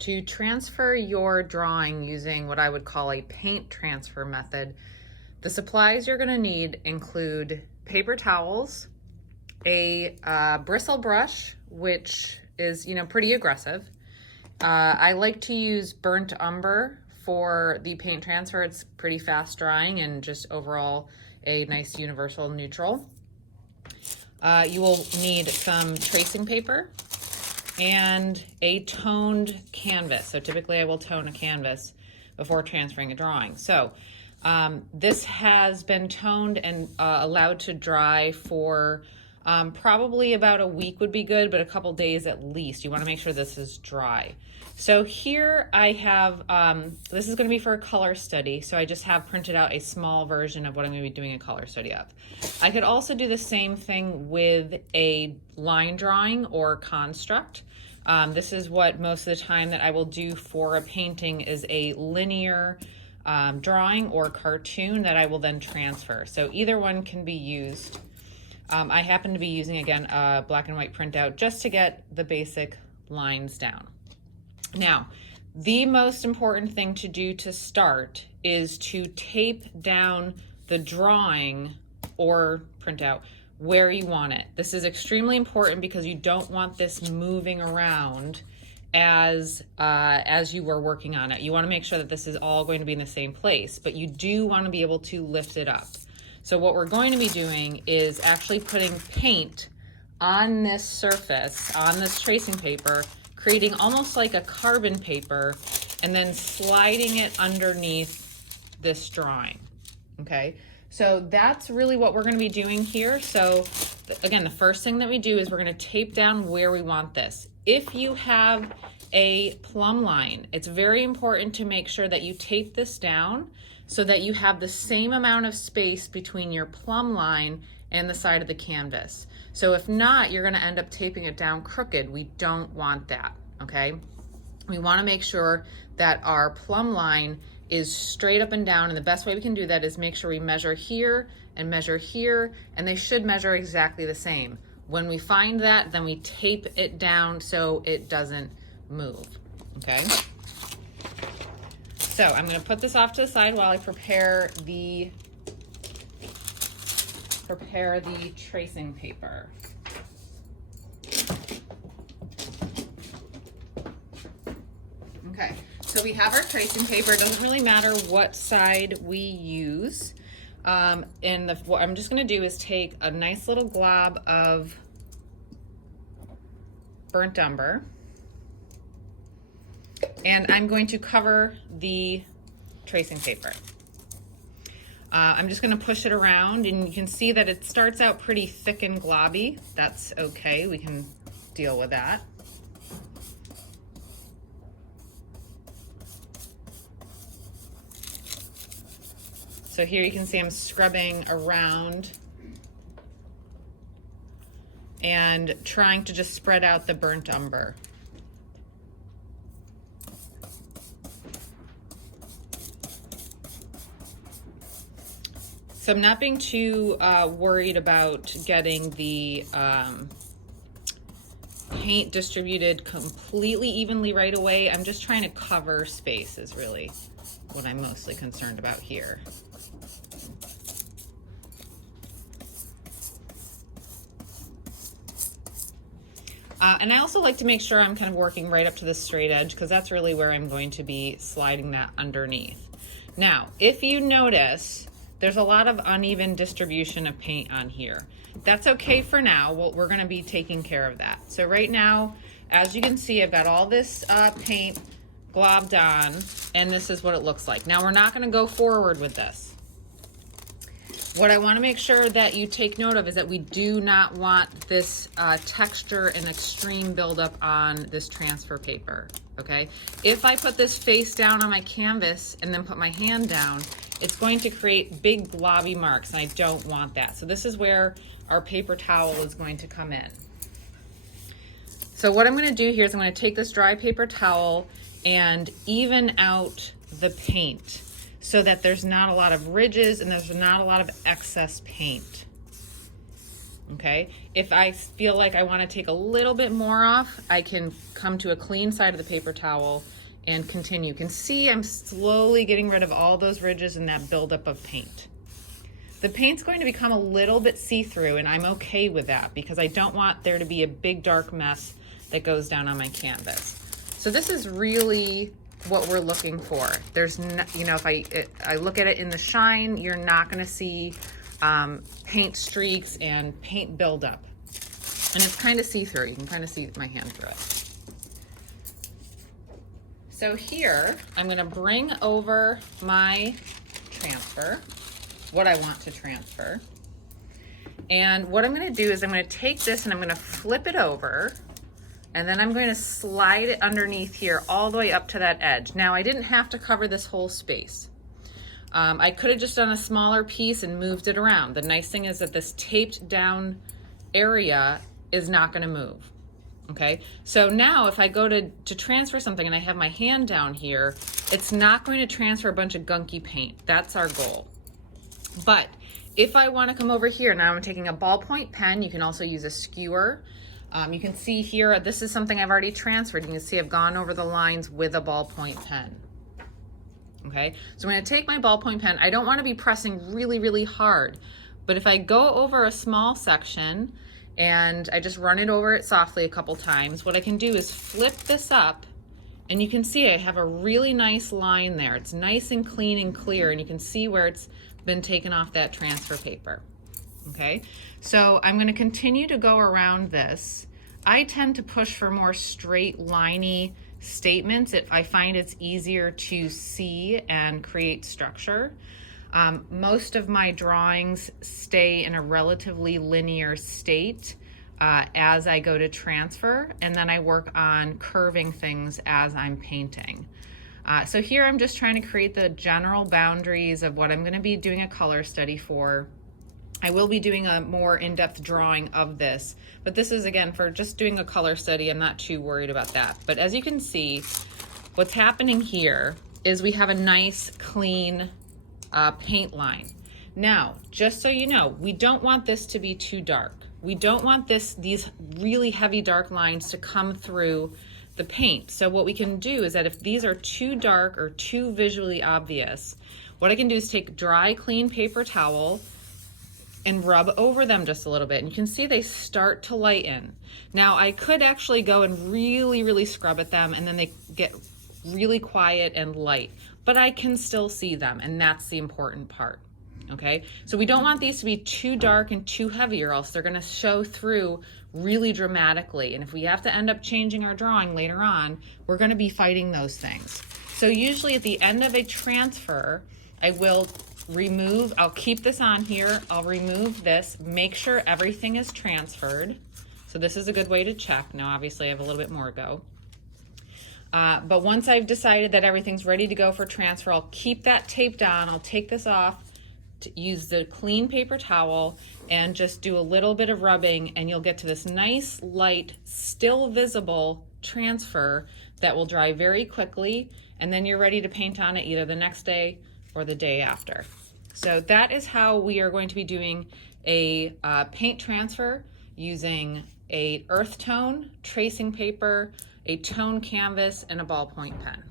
To transfer your drawing using what I would call a paint transfer method, the supplies you're going to need include paper towels, a bristle brush, which is, pretty aggressive. I like to use burnt umber for the paint transfer. It's pretty fast drying and just overall a nice universal neutral. You will need some tracing paper and a toned canvas. So typically I will tone a canvas before transferring a drawing. So this has been toned and allowed to dry for probably about a week would be good, but a couple days at least. You want to make sure this is dry. So here I have, this is going to be for a color study, so I just have printed out a small version of what I'm going to be doing a color study of. I could also do the same thing with a line drawing or construct. This is what most of the time that I will do for a painting is a linear drawing or cartoon that I will then transfer. So either one can be used. I happen to be using, again, a black and white printout just to get the basic lines down. Now, the most important thing to do to start is to tape down the drawing or printout where you want it. This is extremely important because you don't want this moving around as you are working on it. You want to make sure that this is all going to be in the same place, but you do want to be able to lift it up. So what we're going to be doing is actually putting paint on this surface, on this tracing paper, creating almost like a carbon paper, and then sliding it underneath this drawing, okay? So that's really what we're gonna be doing here. So again, the first thing that we do is we're gonna tape down where we want this. If you have a plumb line, it's very important to make sure that you tape this down so that you have the same amount of space between your plumb line and the side of the canvas. So if not, you're gonna end up taping it down crooked. We don't want that, okay? We wanna make sure that our plumb line is straight up and down, and the best way we can do that is make sure we measure here, and they should measure exactly the same. When we find that, then we tape it down so it doesn't move, okay? So I'm gonna put this off to the side while I prepare the tracing paper. Okay, so we have our tracing paper. It doesn't really matter what side we use. What I'm just gonna do is take a nice little glob of burnt umber, and I'm going to cover the tracing paper. I'm just gonna push it around, and you can see that it starts out pretty thick and globby. That's okay, we can deal with that. So here you can see I'm scrubbing around and trying to just spread out the burnt umber. So I'm not being too worried about getting the paint distributed completely evenly right away. I'm just trying to cover space is really what I'm mostly concerned about here. And I also like to make sure I'm kind of working right up to the straight edge because that's really where I'm going to be sliding that underneath. Now, if you notice, there's a lot of uneven distribution of paint on here. That's okay for now. We're gonna be taking care of that. So right now, as you can see, I've got all this paint globbed on, and this is what it looks like. Now we're not gonna go forward with this. What I wanna make sure that you take note of is that we do not want this texture and extreme buildup on this transfer paper, okay? If I put this face down on my canvas and then put my hand down, it's going to create big globby marks, and I don't want that. So this is where our paper towel is going to come in. So what I'm gonna do here is I'm gonna take this dry paper towel and even out the paint so that there's not a lot of ridges and there's not a lot of excess paint. Okay, if I feel like I want to take a little bit more off, I can come to a clean side of the paper towel and continue. You can see I'm slowly getting rid of all those ridges and that buildup of paint. The paint's going to become a little bit see-through, and I'm okay with that because I don't want there to be a big dark mess that goes down on my canvas. So this is really what we're looking for. There's no, you know, if I look at it in the shine, you're not going to see paint streaks and paint buildup, and it's kind of see-through. You can kind of see my hand through it. So here I'm going to bring over my transfer, what I want to transfer, and what I'm going to do is I'm going to take this and I'm going to flip it over, and then I'm going to slide it underneath here all the way up to that edge. Now I didn't have to cover this whole space. I could have just done a smaller piece and moved it around. The nice thing is that this taped down area is not going to move. Okay, so now if I go to transfer something and I have my hand down here, it's not going to transfer a bunch of gunky paint. That's our goal. But if I want to come over here, now I'm taking a ballpoint pen. You can also use a skewer. You can see here, this is something I've already transferred. You can see I've gone over the lines with a ballpoint pen. Okay, so I'm going to take my ballpoint pen. I don't want to be pressing really, really hard, but if I go over a small section and I just run it over it softly a couple times, what I can do is flip this up, and you can see I have a really nice line there. It's nice and clean and clear, and you can see where it's been taken off that transfer paper. Okay, so I'm going to continue to go around this. I tend to push for more straight, liney statements. I find it's easier to see and create structure. Most of my drawings stay in a relatively linear state as I go to transfer, and then I work on curving things as I'm painting. So here I'm just trying to create the general boundaries of what I'm going to be doing a color study for. I will be doing a more in-depth drawing of this, but this is, again, for just doing a color study. I'm not too worried about that. But as you can see, what's happening here is we have a nice, clean paint line. Now, just so you know, we don't want this to be too dark. We don't want these really heavy dark lines to come through the paint. So what we can do is that if these are too dark or too visually obvious, what I can do is take dry, clean paper towel and rub over them just a little bit. And you can see they start to lighten. Now I could actually go and really, really scrub at them, and then they get really quiet and light, but I can still see them, and that's the important part. Okay, so we don't want these to be too dark and too heavy, or else they're gonna show through really dramatically. And if we have to end up changing our drawing later on, we're gonna be fighting those things. So usually at the end of a transfer, I will remove, I'll keep this on here, I'll remove this, make sure everything is transferred. So this is a good way to check. Now obviously I have a little bit more to go. But once I've decided that everything's ready to go for transfer, I'll keep that taped on, I'll take this off, to use the clean paper towel and just do a little bit of rubbing, and you'll get to this nice, light, still visible transfer that will dry very quickly, and then you're ready to paint on it either the next day or the day after. So that is how we are going to be doing a paint transfer using a earth tone, tracing paper, a tone canvas, and a ballpoint pen.